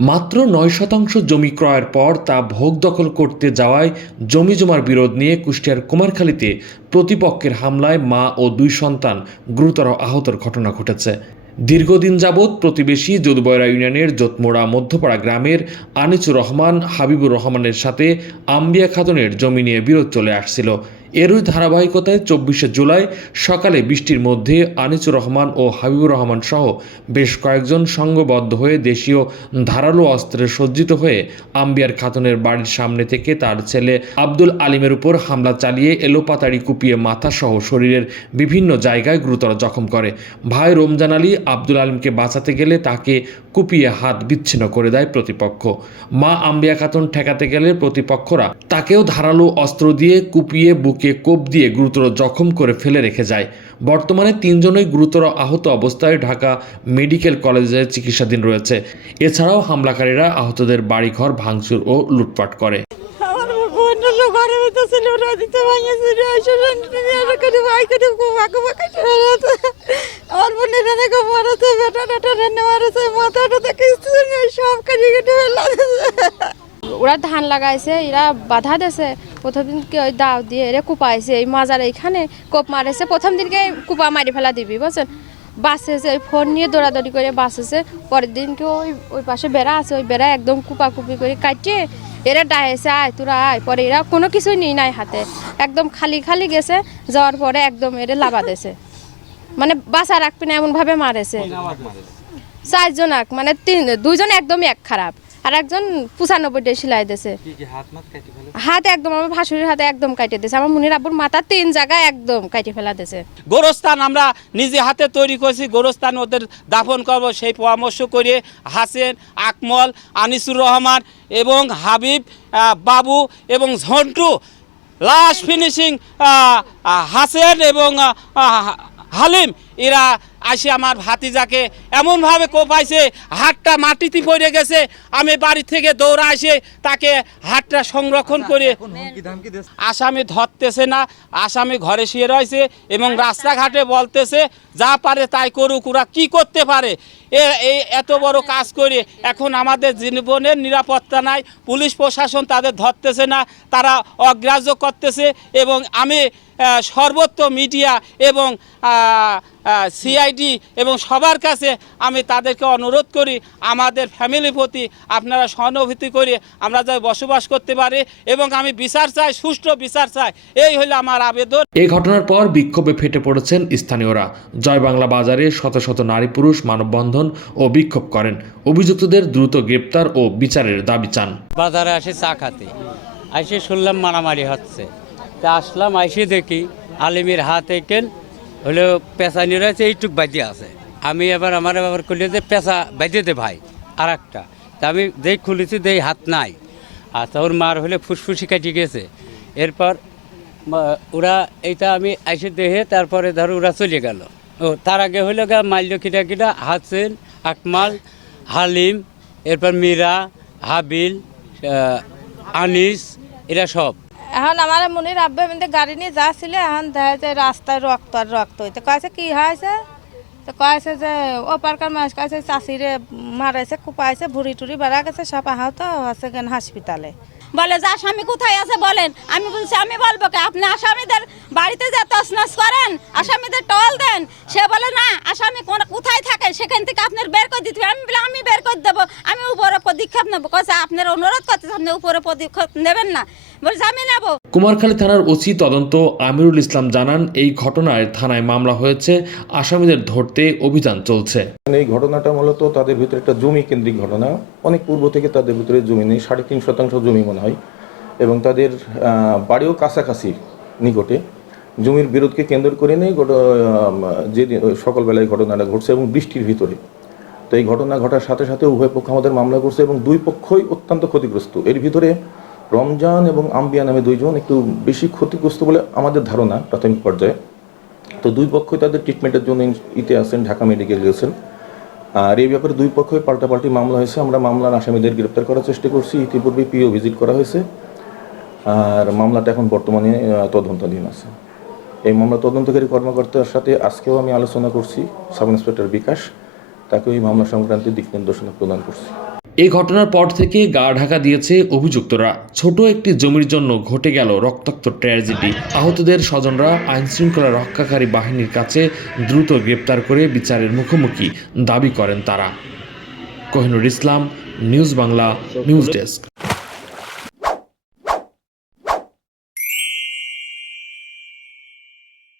মাত্র নয় শতাংশ জমি ক্রয়ের পর তা ভোগ দখল করতে যাওয়ায় জমি জমার বিরোধ নিয়ে কুষ্টিয়ার কুমারখালীতে প্রতিপক্ষের হামলায় মা ও দুই সন্তান গুরুতর আহতের ঘটনা ঘটেছে। দীর্ঘদিন যাবৎ প্রতিবেশী যদুবয়রা ইউনিয়নের জোতমোড়া মধ্যপাড়া গ্রামের আনিচুর রহমান, হাবিবুর রহমানের সাথে আম্বিয়া খাতুনের জমি নিয়ে বিরোধ চলে আসছিল। এরই ধারাবাহিকতায় চব্বিশে জুলাই সকালে বৃষ্টির মধ্যে আনিসুর রহমান ও হাবিবুর রহমান সহ বেশ কয়েকজন সংঘবদ্ধ হয়ে দেশীয় ধারালো অস্ত্রে সজ্জিত হয়ে আম্বিয়ার খাতুনের বাড়ির সামনে থেকে তার ছেলে আব্দুল আলিমের উপর হামলা চালিয়ে এলোপাতাড়ি কুপিয়ে মাথা সহ শরীরের বিভিন্ন জায়গায় গুরুতর জখম করে। ভাই রমজান আলী আব্দুল আলিমকে বাঁচাতে গেলে তাকে কুপিয়ে হাত বিচ্ছিন্ন করে দেয় প্রতিপক্ষ। মা আম্বিয়া খাতুন ঠেকাতে গেলে প্রতিপক্ষরা তাকেও ধারালো অস্ত্র দিয়ে কুপিয়ে বুকে কোপ দিয়ে গুরুতর জখম করে ফেলে রেখে যায়। বর্তমানে তিনজনই গুরুতর আহত অবস্থায় ঢাকা মেডিকেল কলেজে চিকিৎসাধীন রয়েছে। এছাড়াও হামলাকারীরা আহতদের বাড়িঘর ভাঙচুর ও লুটপাট করে। আমার বাঁকা বাঁকা বোনের ওরা ধান লাগাইছে এরা বাধা দেছে। প্রথম দিনকে ওই দাও দিয়ে এরা কুপাইছে এই মাজার এইখানে কোপ মারেছে। প্রথম দিনকে কুপা মারি ফেলা দিবি বুঝছেন? বাসেছে ওই ফোন নিয়ে দৌড়াদৌড়ি করে বাসেছে। পরের দিনকে ওই ওই পাশে বেড়া আছে ওই বেড়া একদম কুপা কুপি করে কাটিয়ে এরা ডায়েছে আয় তোরা আয়। পরে এরা কোনো কিছুই নেই নাই হাতে। একদম খালি খালি গেছে যাওয়ার পরে একদম এরা লাভা দেছে। মানে বাসা রাখবি না এমনভাবে মারেছে। চারজন এক মানে তিন দুইজন একদমই এক খারাপ। আর একজন পঁচানব্বইটা সেলাই দিয়েছে। হাত একদম আমার ভাসুরের হাতে একদম কাটে দিয়েছে। আমার মুনির আব্বুর মাথা তিন জায়গায় একদম কাটে ফেলা দিয়েছে। গোরস্থান আমরা নিজে হাতে তৈরি করেছি। গোরস্থান ওদের দাফন করব সেই পরামর্শ করে হাসেন আকমল আনিসুর রহমান এবং হাবিব বাবু এবং ঝন্টু। লাস্ট ফিনিশিং হাসেন এবং হালিম, এরা আসে আমার ভাতিজাকে, এমনভাবে কোপাইছে, হাতটা মাটিতে পড়ে গেছে, আমি বাড়ি থেকে দৌড়া এসে তাকে হাতটা সংরক্ষণ করে আসামি ধরতেছে না, আসামি ঘরে শুয়ে রয়েছে এবং রাস্তাঘাটে বলতেছে, যা পারে তাই করুক, ওরা কী করতে পারে? এ এত বড় কাজ করে এখন আমাদের জীবনের নিরাপত্তা নাই, পুলিশ প্রশাসন তাদের ধরতেছে না, তারা অগ্রাহ্য করতেছে এবং আমি সর্বত্র মিডিয়া এবং সিআইডি এবং সবার কাছে আমি তাদেরকে অনুরোধ করি আমাদের ফ্যামিলির প্রতি আপনারা সহানুভূতি করে আমরা যাতে বসবাস করতে পারি এবং আমি বিচার চাই সুষ্ঠু বিচার চাই। এই হলো আমার আবেদন। এই ঘটনার পর বিক্ষোভে ফেটে পড়েছেন স্থানীয়রা। জয় বাংলা বাজারে শত শত নারী পুরুষ মানববন্ধন ও বিক্ষোভ করেন। অভিযুক্তদের দ্রুত গ্রেপ্তার ও বিচারের দাবি চান। বাজারে আসে চা খাতে। এসে শুনলাম মারামারি হচ্ছে। তা আসলাম, আইসে দেখি আলিমের হাতে কেন হলো পেঁচা নিয়ে রয়েছে, এইটুক বাজিয়ে আছে। আমি এবার আমার ব্যাপার করলে যে পেঁচা বাজিয়ে দে ভাই আর একটা তা আমি যেই খুলেছি দেই হাত নাই। আচ্ছা ওর মার হলে ফুসফুসি কাটি গেছে। এরপর ওরা এইটা আমি আইসে দেখে তারপরে ধরো ওরা চলে গেল। ও, তার আগে হইল গা মাল্য কিটা কিটা, হাসেন, আকমাল, হালিম, এরপর মীরা, হাবিল আনিস, এরা সব। এখন আমার মনির আব্বা এমনি গাড়ি নিয়ে যাচ্ছিল এখন দেখা যায় রাস্তায় রক্ত আর রক্ত হইতে। কয়েছে কী হয়েছে? তো কয়েছে যে ওপারকার মানুষ কয়েছে চাষিরে মারাইছে, কুপাইছে, ভুড়ি টুড়ি বেড়া গেছে, সব আহত আছে কেন হাসপাতালে। বলে যা স্বামী কোথায় আছে বলেন? আমি বলছি, আমি বলব কে? আপনি আসামিদের বাড়িতে যে তসনস করেন আসামিদের টল দেন। সে বলে না আসামি কোন- কোথায় থাকে? সেখান থেকে আপনার বের করে দিতে হবে। আমি বলে আমি বের করে দেবো। আমি উপরে পদক্ষেপ নেব। কাছে আপনার অনুরোধ করতে আপনি উপরে পদক্ষেপ নেবেন না। বলছে আমি নেব। কুমারখালী থানার ওসি তদন্ত আমিরুল ইসলাম জানান এই ঘটনায় থানায় মামলা হয়েছে। আসামিদের ধরতে অভিযান চলছে। এই ঘটনাটা মূলত তাদের ভিতরে একটা জমি কেন্দ্রিক ঘটনা। অনেক পূর্ব থেকে তাদের ভিতরে জমি নেই সাড়ে তিন শতাংশ জমি মনে হয়। এবং তাদের আহ, বাড়িও কাছাকাছি নিকটে। জমির বিরোধকে কেন্দ্র করে যেদিন ওই সকালবেলায় ঘটনাটা ঘটছে এবং বৃষ্টির ভিতরে। তো এই ঘটনা ঘটার সাথে সাথে উভয় পক্ষ আমাদের মামলা করছে এবং দুই পক্ষই অত্যন্ত ক্ষতিগ্রস্ত। এর ভিতরে রমজান এবং আম্বিয়া নামে দুইজন একটু বেশি ক্ষতিগ্রস্ত বলে আমাদের ধারণা প্রাথমিক পর্যায়ে। তো দুই পক্ষই তাদের ট্রিটমেন্টের জন্য ইতে আসেন ঢাকা মেডিকেল গেছেন। আর এই ব্যাপারে দুই পক্ষই পাল্টাপাল্টি মামলা হয়েছে। আমরা মামলার আসামিদের গ্রেপ্তার করার চেষ্টা করছি। ইতিপূর্বে পিও ভিজিট করা হয়েছে। আর মামলাটা এখন বর্তমানে তদন্তাধীন আছে। এই মামলা তদন্তকারী কর্মকর্তার সাথে আজকেও আমি আলোচনা করছি, সাব ইন্সপেক্টর বিকাশ। তাকে ওই মামলা সংক্রান্ত দিক নির্দেশনা প্রদান করছি। এই ঘটনার পর থেকে গা ঢাকা দিয়েছে অভিযুক্তরা। ছোট একটি জমির জন্য ঘটে গেল রক্তাক্ত ট্র্যাজেডি। আহতদের স্বজনরা আইনশৃঙ্খলা রক্ষাকারী বাহিনীর কাছে দ্রুত গ্রেপ্তার করে বিচারের মুখোমুখি দাবি করেন তারা। Kohinoor Islam, news Bangla, news desk.